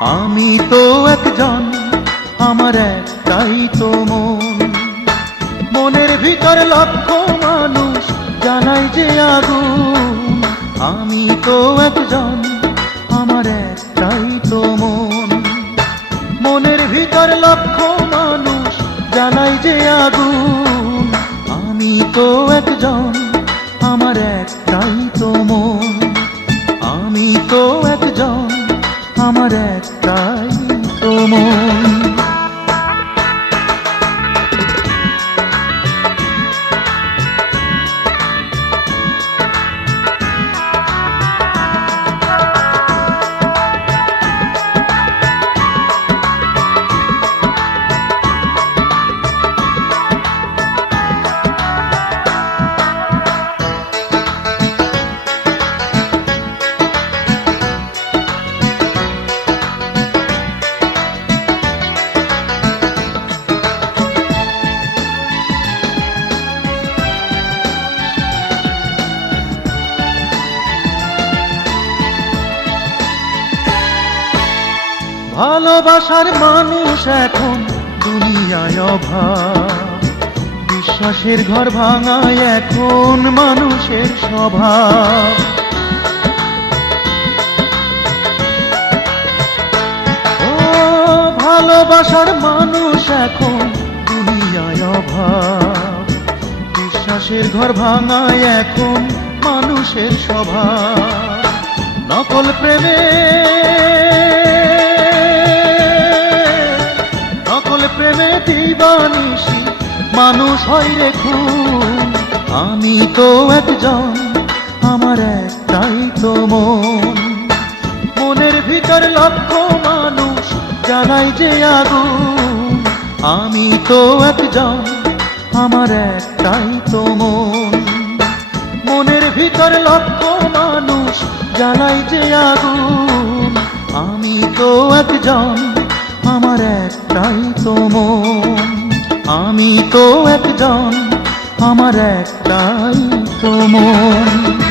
আমি তো একজন, আমার একটাই তো মন। মনের ভিতর লক্ষ মানুষ জানাই যে আগুন। আমি তো একজন, আমার একটাই তো মন। মনের ভিতর লক্ষ মানুষ জানাই যে আগুন। আমি তো একজন, আমার একটাই তো মন। আমি তো একজন ভালোবাসার মানুষ এখন দুনিয়ায় অভাব। বিশ্বাসের ঘর ভাঙায় এখন মানুষের স্বভাব। ভালোবাসার মানুষ এখন দুনিয়ায় অভাব। বিশ্বাসের ঘর ভাঙায় এখন মানুষের স্বভাব। নকল প্রেমে মানুষ হয় রে আমি তো একজন, আমার একটাই তো মন। মনের ভিতর লক্ষ মানুষ জানাই যে আগুন। আমি তো একজন, আমার একটাই তো মন। মনের ভিতর লক্ষ মানুষ জানাই যে আগুন। আমি তো একজন, আমার একটাই তো মন। আমি তো একজন আমার একটাই তো মন।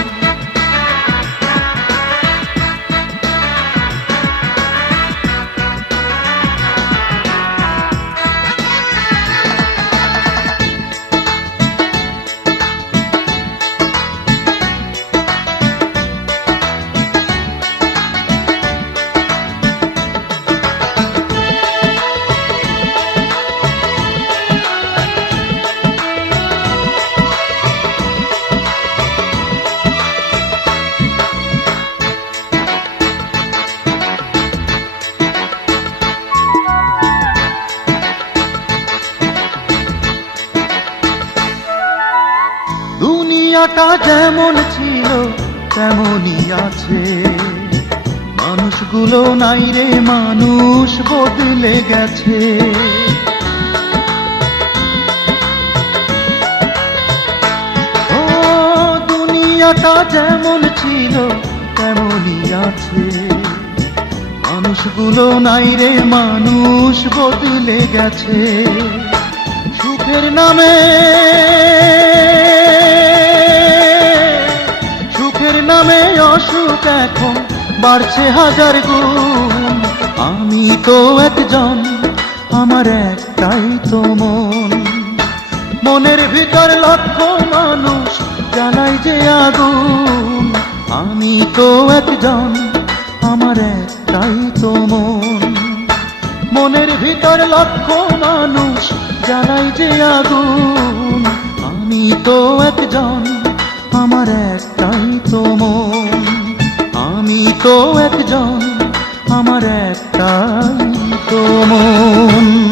দুনিয়াটা যেমন ছিল, তেমনই আছে। মানুষগুলো নাই রে, মানুষ বদলে গেছে। ও, দুনিয়াটা যেমন ছিল, তেমনই আছে। মানুষগুলো নাই রে, মানুষ বদলে গেছে। সুখের নামে অসুখ এখন, বাড়ছে হাজার গুণ। আমি তো একজন, আমার একটাই তো মন। মনের ভিতর লক্ষ মানুষ জানাই যে আগুন। আমি তো একজন, আমার একটাই তো মন। মনের ভিতর লক্ষ মানুষ জানাই যে আগুন। আমি তো একজন, আমার একটাই তো মন। তো একজন আমার একটাই তো মন।